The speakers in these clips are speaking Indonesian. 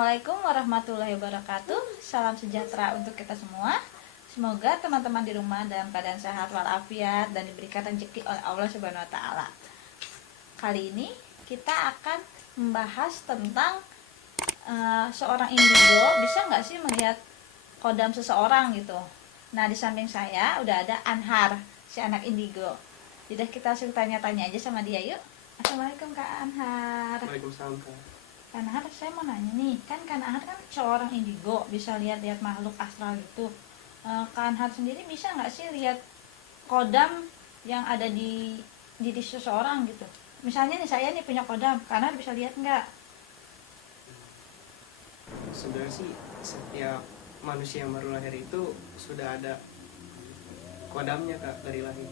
Assalamualaikum warahmatullahi wabarakatuh. Salam sejahtera untuk kita semua. Semoga teman-teman di rumah dalam keadaan sehat walafiat dan diberikan rezeki oleh Allah Subhanahu wa taala. Kali ini kita akan membahas tentang seorang indigo bisa nggak sih melihat kodam seseorang gitu. Nah, di samping saya udah ada Anhar, si anak indigo. Jadi kita langsung tanya-tanya aja sama dia yuk. Assalamualaikum Kak Anhar. Waalaikumsalam Kak. Kak Anhar, saya mau nanya nih, kan Kak Anhar kan seorang indigo, bisa lihat-lihat makhluk astral gitu. Kak Anhar sendiri bisa nggak sih lihat kodam yang ada di diri seseorang gitu? Misalnya nih saya nih punya kodam, Kak Anhar bisa lihat nggak? Sebenarnya sih setiap manusia yang baru lahir itu sudah ada kodamnya Kak dari lahir.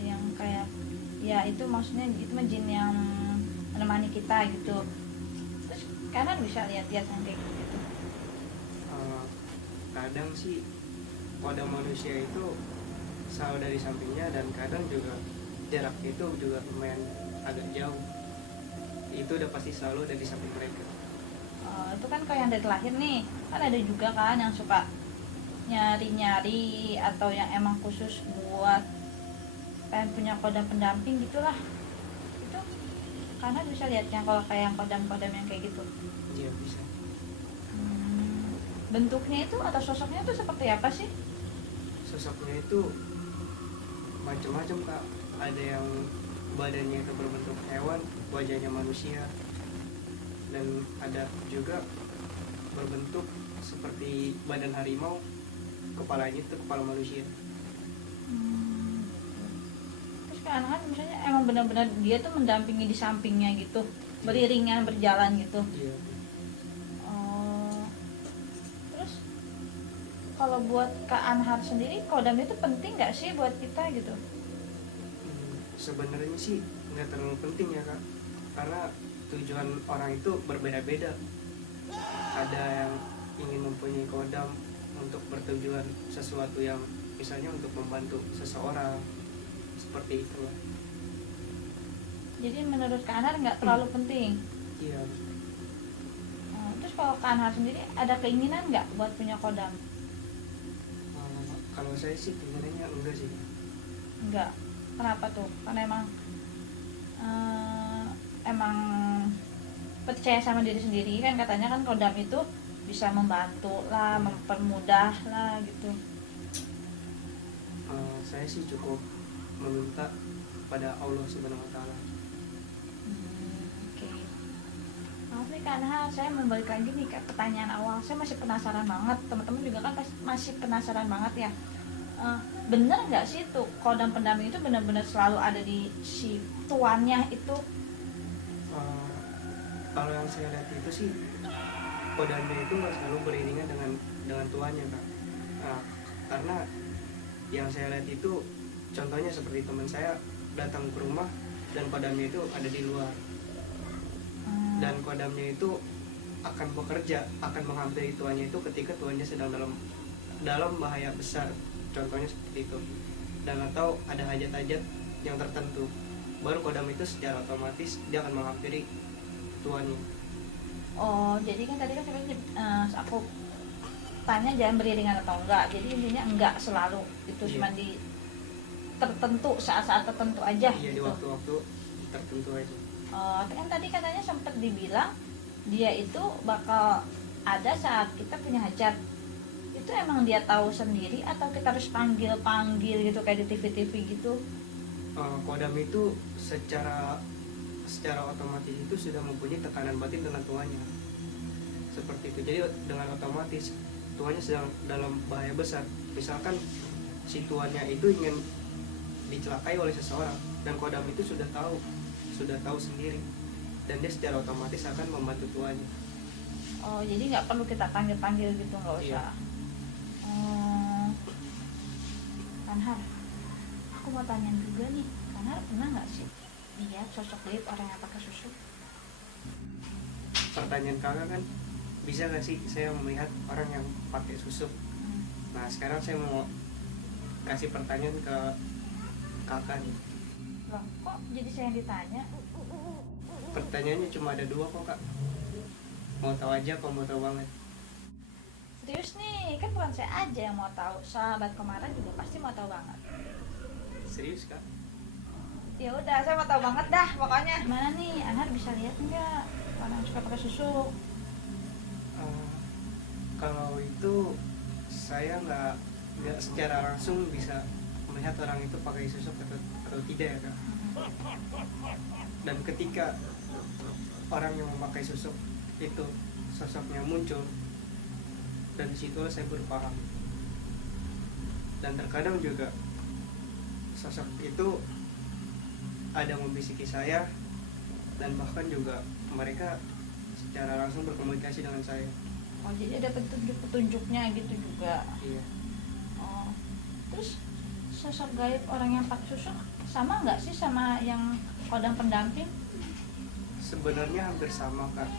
Yang kayak ya itu maksudnya itu mah jin yang menemani kita gitu. Terus Kak Anhar bisa lihat-lihat yang kayak gitu. Kadang sih kodam manusia itu selalu dari sampingnya, dan kadang juga jaraknya itu juga lumayan agak jauh. Itu udah pasti selalu ada di samping mereka. Itu kan kalau yang dari lahir nih, kan ada juga kan yang suka nyari-nyari atau yang emang khusus buat pengen punya kodam pendamping gitulah. Itu karena bisa lihat yang kalau kayak yang kodam-kodam yang kayak gitu. Iya bisa. Bentuknya itu atau sosoknya itu seperti apa sih? Sosoknya itu macam-macam Kak. Ada yang badannya itu berbentuk hewan, wajahnya manusia, dan ada juga berbentuk seperti badan harimau, kepalanya itu kepala manusia. Terus kan misalnya emang benar-benar dia tuh mendampingi di sampingnya gitu, beriringan berjalan gitu. Iya. Terus kalau buat Kak Anhar sendiri kodam itu penting nggak sih buat kita gitu? Sebenarnya sih nggak terlalu penting ya Kak, karena tujuan orang itu berbeda-beda. Ada yang ingin mempunyai kodam untuk bertujuan sesuatu yang misalnya untuk membantu seseorang, seperti itu. Jadi menurut Kak Anhar nggak terlalu penting. Iya. Terus kalau Kak Anhar sendiri ada keinginan nggak buat punya kodam? Kalau saya sih keinginannya enggak sih. Enggak. Kenapa tuh? Karena emang percaya sama diri sendiri kan, katanya kan kodam itu bisa membantu lah, mempermudah lah gitu. Saya sih cukup meminta pada Allah Subhanahu wa taala. Oke. Maaf nih Kak Anhar, saya mau balik lagi nih ke pertanyaan awal. Saya masih penasaran banget, teman-teman juga kan masih penasaran banget ya. Bener nggak sih tuh kodam pendamping itu benar-benar selalu ada di si tuannya itu? Kalau yang saya lihat itu sih kodamnya itu nggak selalu beriringan dengan tuannya Kak. Karena yang saya lihat itu contohnya seperti teman saya datang ke rumah dan kodamnya itu ada di luar, dan kodamnya itu akan bekerja, akan menghampiri tuannya itu ketika tuannya sedang dalam bahaya besar, contohnya seperti itu, dan atau ada hajat-hajat yang tertentu, baru kodam itu secara otomatis dia akan menghampiri tuannya. Jadi kan tadi kan aku tanya jangan beriringan atau enggak, jadi intinya enggak selalu itu, Iya. cuma di tertentu, saat-saat tertentu aja. Iya, gitu. di waktu-waktu tertentu aja. Kan tadi katanya sempat dibilang dia itu bakal ada saat kita punya hajat. Itu emang dia tahu sendiri atau kita harus panggil gitu kayak di TV-TV gitu? Kodam itu secara otomatis itu sudah mempunyai tekanan batin dengan tuannya, seperti itu. Jadi dengan otomatis tuannya sedang dalam bahaya besar, misalkan si tuannya itu ingin dicelakai oleh seseorang, dan kodam itu sudah tahu sendiri, dan dia secara otomatis akan membantu tuannya. Jadi nggak perlu kita panggil gitu, nggak usah. Iya. Kanhar, aku mau tanya juga nih, Kanhar pernah nggak sih lihat sosok gaib orang yang pakai susu? Pertanyaan kakak kan, bisa nggak sih saya melihat orang yang pakai susuk? Nah, sekarang saya mau kasih pertanyaan ke kakak nih. Loh, kok jadi saya yang ditanya? Pertanyaannya cuma ada dua kok Kak. mau tahu aja kok, mau tahu banget. Serius nih, kan bukan saya aja yang mau tahu, sahabat kemarin juga pasti mau tahu banget. Serius kak? Ya udah, saya mau tahu banget dah pokoknya. Mana nih, Anar bisa lihat nggak orang yang suka pakai susu? Kalau itu saya nggak secara langsung bisa melihat orang itu pakai susuk atau tidak ya kak. Dan ketika orang yang memakai susuk itu sosoknya muncul, dan disitulah saya baru paham. Dan terkadang juga sosok itu ada membisiki saya, dan bahkan juga mereka secara langsung berkomunikasi dengan saya. Oh, jadi ada petunjuk-petunjuknya gitu juga. Iya. Oh, terus sosok gaib orang yang pakai susuk sama nggak sih sama yang kodam pendamping? Sebenarnya hampir sama kak.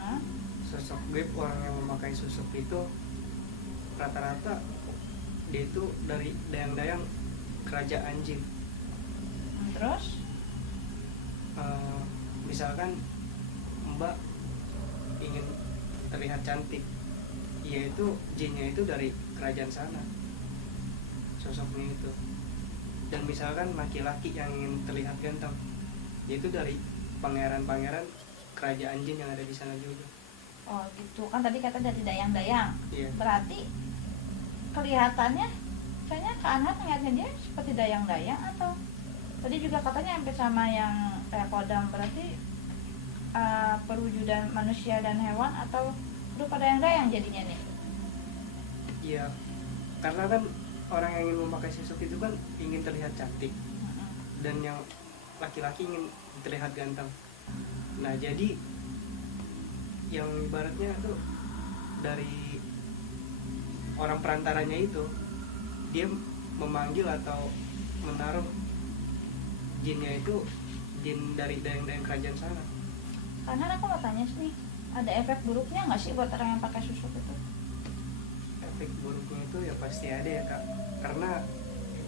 Hah? Sosok gaib orang yang memakai susuk itu rata-rata dia itu dari dayang-dayang kerajaan jin. Terus? Misalkan Mbak ingin terlihat cantik, yaitu jinnya itu dari kerajaan sana, sosoknya itu. Dan misalkan laki-laki yang ingin terlihat ganteng, yaitu dari pangeran-pangeran kerajaan jin yang ada di sana juga. Oh gitu, kan tadi kata dari dayang-dayang. Iya. Berarti kelihatannya kayaknya ke Anhar ngeliatnya dia seperti dayang-dayang, atau tadi juga katanya hampir sama yang kayak kodam, berarti perwujudan manusia dan hewan atau berupa dayang-dayang jadinya nih? Iya, karena kan orang yang ingin memakai susuk itu kan ingin terlihat cantik, dan yang laki-laki ingin terlihat ganteng. Nah jadi yang ibaratnya itu dari orang perantaranya itu, dia memanggil atau menaruh jinnya itu jin dari dayang-dayang kerajaan sana. Karena aku mau tanya sih, ada efek buruknya nggak sih buat orang yang pakai susuk itu? Efek buruknya itu ya pasti ada ya kak, karena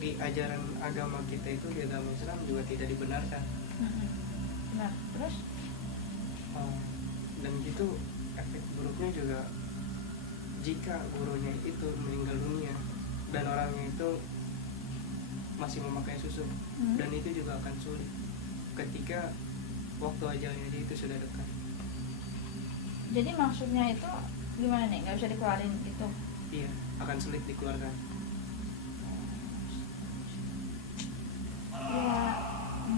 di ajaran agama kita itu, di agama Islam juga tidak dibenarkan. Benar. Terus? Dan gitu efek buruknya juga jika gurunya itu meninggal dunia dan orangnya itu masih memakai susuk, dan itu juga akan sulit ketika waktu ajalnya dia itu sudah dekat. Jadi maksudnya itu gimana nih, nggak bisa dikeluarin gitu? Iya, akan sulit dikeluarkan. Ya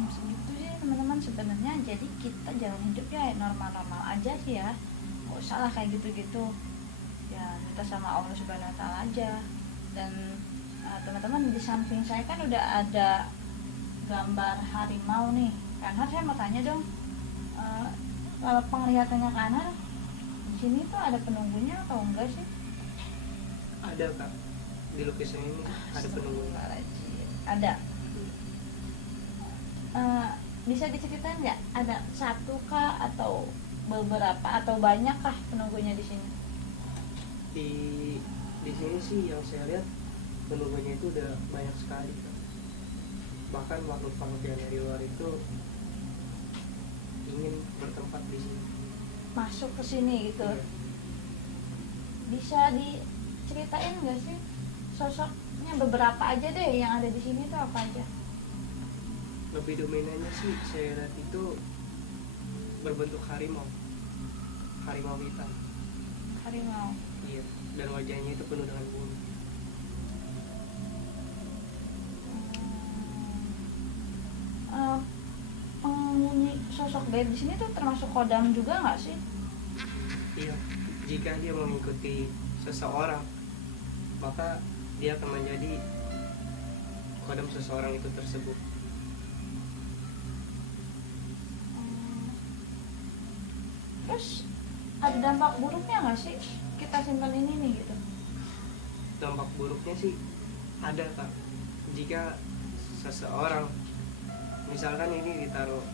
segitu sih teman-teman sebenarnya. Jadi kita jalan hidup ya normal-normal aja sih ya, nggak usah lah kayak gitu-gitu ya, minta sama Allah Subhanahu Wa Taala aja. Dan teman-teman, di samping saya kan udah ada gambar harimau nih. Kanar, saya mau tanya dong, kalau penglihatannya Kanar di sini tuh ada penunggunya atau enggak sih? Ada kak, di lukisan ini ada penunggu. Ada. Bisa diceritain nggak, ada satu kah atau beberapa atau banyak kah penunggunya di sini? Di sini sih yang saya lihat penunggunya itu udah banyak sekali kak. Bahkan makhluk-makhluk yang dari luar itu ingin bertempat di sini, Masuk ke sini gitu. Iya. Bisa diceritain nggak sih sosoknya, beberapa aja deh yang ada di sini tuh apa aja? Lebih dominannya sih saya lihat itu berbentuk harimau hitam. Harimau. Iya, dan wajahnya itu penuh dengan bulu. Penghuni sosok gaib di sini tuh termasuk kodam juga nggak sih? Iya, jika dia mengikuti seseorang, maka dia akan menjadi kodam seseorang itu tersebut. Terus ada dampak buruknya nggak sih kita simpan ini nih gitu? Dampak buruknya sih ada kak, jika seseorang misalkan ini ditaruh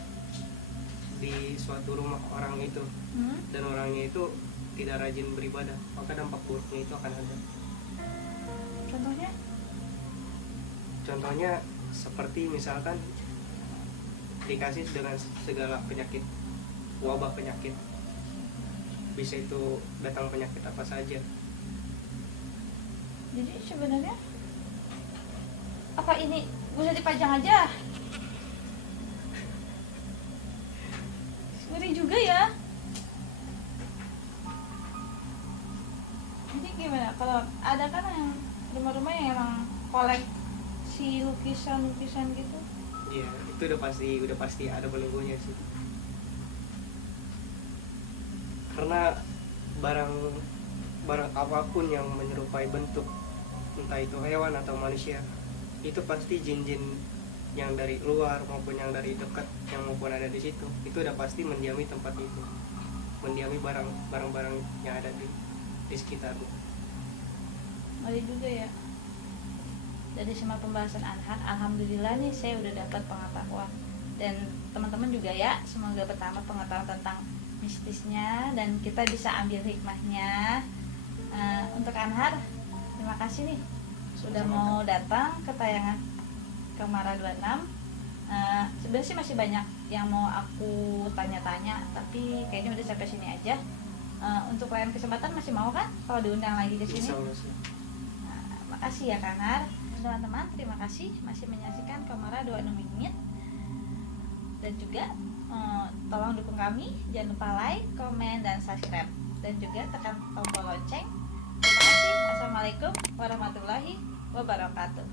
di suatu rumah orang itu, dan orangnya itu tidak rajin beribadah, maka dampak buruknya itu akan ada. Contohnya? Contohnya seperti misalkan dikasih dengan segala penyakit, wabah penyakit, bisa itu datang penyakit apa saja. Jadi sebenarnya apa ini bisa dipajang aja? Ngeri juga ya. Jadi gimana kalau ada kan yang rumah-rumah yang emang koleksi lukisan-lukisan gitu? Iya, itu udah pasti ada belenggunya sih. Karena barang apapun yang menyerupai bentuk, entah itu hewan atau manusia, itu pasti jin-jin yang dari luar maupun yang dari dekat yang maupun ada di situ, itu udah pasti mendiami tempat itu, mendiami barang-barang yang ada di sekitarnya. Ngeri juga ya. Dari semua pembahasan Anhar, alhamdulillah nih saya udah dapat pengetahuan, dan teman-teman juga ya, semoga pertama pengetahuan tentang mistisnya dan kita bisa ambil hikmahnya. Untuk Anhar, terima kasih nih sudah mau datang ke tayangan Kemara 26. Sebenarnya sih masih banyak yang mau aku tanya-tanya, tapi kayaknya udah sampai sini aja. Untuk lain kesempatan masih mau kan kalau diundang lagi ke sini? Makasih ya Kang Anhar. Teman-teman, terima kasih masih menyaksikan Kemara 26 menit. Dan juga tolong dukung kami, jangan lupa like, komen, dan subscribe, dan juga tekan tombol lonceng. Terima kasih. Assalamualaikum warahmatullahi wabarakatuh.